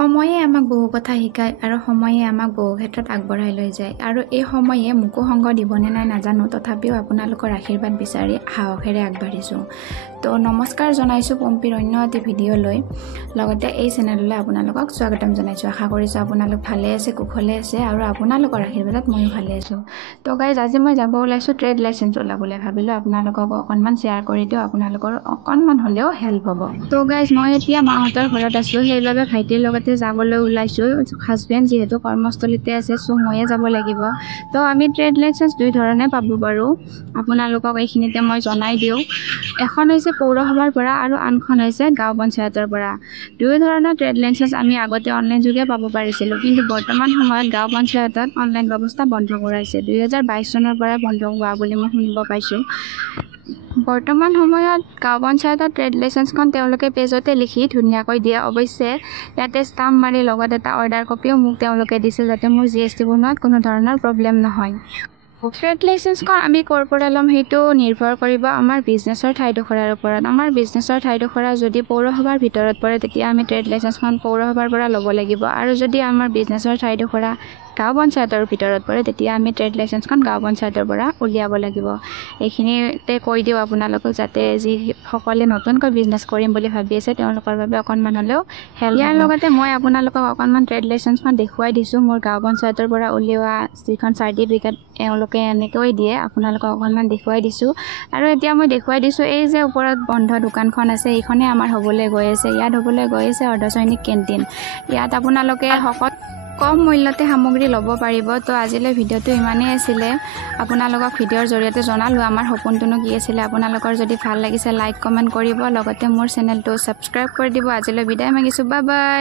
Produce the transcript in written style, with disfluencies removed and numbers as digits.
সময়ে আমাক বহু কথা শিকায় আৰু সময়ে আমাক বহু ক্ষেত্ৰত আগবঢ়াই লৈ যায় আৰু এই সময়ে মোকো সংগ দিবনে নাই নাজানো তথাপিও আপোনালোকৰ আশীৰ্বাদ বিচাৰি সাহসেৰে আগবাঢ়িছোঁ তো নমস্কাৰ জনাইছোঁ পম্পীৰ অন্য এটি ভিডিঅ'লৈ লগতে এই চেনেললৈ আপোনালোকক স্বাগতম জনাইছোঁ আশা কৰিছোঁ আপোনালোক ভালে আছে কুশলে আছে আৰু আপোনালোকৰ আশীৰ্বাদত ময়ো ভালে আছোঁ তো গাইজ আজি মই যাব ওলাইছোঁ ট্ৰেড লাইচেন্স ওলাবলৈ ভাবিলোঁ আপোনালোকক অকণমান শ্বেয়াৰ কৰি দিওঁ আপোনালোকৰ অকণমান হ'লেও হেল্প হ'ব তো গাইজ মই এতিয়া মাহঁতৰ ঘৰত আছোঁ সেইবাবে ভাইটিৰ লগতে যাবলৈ ওলাইছোঁ হাজবেণ্ড যিহেতু কৰ্মস্থলীতে আছে চ' ময়ে যাব লাগিব তো আমি ট্ৰেড লাইচেন্স দুই ধৰণে পাব পাৰোঁ আপোনালোকক এইখিনিতে মই জনাই দিওঁ এখন হৈছে পৌৰসভাৰ পৰা আৰু আনখন হৈছে গাঁও পঞ্চায়তৰ পৰা দুই ধৰণৰ ট্ৰেড লাইচেন্স আমি আগতে অনলাইন যোগে পাব পাৰিছিলোঁ কিন্তু বৰ্তমান সময়ত গাঁও পঞ্চায়তত অনলাইন ব্যৱস্থা বন্ধ কৰাইছে 2022 চনৰ পৰা বন্ধ হোৱা বুলি মই শুনিব পাইছোঁ বৰ্তমান সময়ত গাঁও পঞ্চায়তৰ ট্ৰেড লাইচেন্সখন তেওঁলোকে পেজতে লিখি ধুনীয়াকৈ দিয়ে অৱশ্যে ইয়াতে ষ্টাম্প মাৰি লগত এটা অৰ্ডাৰ কপিও মোক তেওঁলোকে দিছে যাতে মোৰ GST বনোৱাত কোনো ধৰণৰ প্ৰব্লেম নহয় ট্ৰেড লাইচেন্সখন আমি ক'ৰ পৰা ল'ম সেইটো নিৰ্ভৰ কৰিব আমাৰ বিজনেছৰ ঠাইডোখৰৰ ওপৰত আমাৰ বিজনেছৰ ঠাইডোখৰ যদি পৌৰসভাৰ ভিতৰত পৰে তেতিয়া আমি ট্ৰেড লাইচেন্সখন পৌৰসভাৰ পৰা ল'ব লাগিব আৰু যদি আমাৰ বিজনেছৰ ঠাইডোখৰ গাঁও পঞ্চায়তৰ ভিতৰত পৰে তেতিয়া আমি ট্ৰেড লাইচেন্সখন গাঁও পঞ্চায়তৰ পৰা উলিয়াব লাগিব এইখিনিতে কৈ দিওঁ আপোনালোকক যাতে যিসকলে নতুনকৈ বিজনেছ কৰিম বুলি ভাবি আছে তেওঁলোকৰ বাবে অকণমান হ'লেও হেল্প ইয়াৰ লগতে মই আপোনালোকক অকণমান ট্ৰেড লাইচেন্সখন দেখুৱাই দিছোঁ মোৰ গাঁও পঞ্চায়তৰ পৰা উলিওৱা যিখন চাৰ্টিফিকেট তেওঁলোকে এনেকৈ দিয়ে আপোনালোকক অকণমান দেখুৱাই দিছোঁ আৰু এতিয়া মই দেখুৱাই দিছোঁ এই যে ওপৰত বন্ধ দোকানখন আছে এইখনে আমাৰ হ'বলৈ গৈ আছে ইয়াত হ'বলৈ গৈ আছে অৰ্ধচৈনিক কেণ্টিন ইয়াত আপোনালোকে সকলো কম মূল্যতে সামগ্ৰী ল'ব পাৰিব তো আজিলৈ ভিডিঅ'টো ইমানেই আছিলে আপোনালোকক ভিডিঅ'ৰ জৰিয়তে জনালোঁ আমাৰ সপোনটোনো কি আছিলে আপোনালোকৰ যদি ভাল লাগিছে লাইক কমেণ্ট কৰিব লগতে মোৰ চেনেলটো ছাবস্ক্ৰাইব কৰি দিব আজিলৈ বিদায় মাগিছোঁ বাই বাই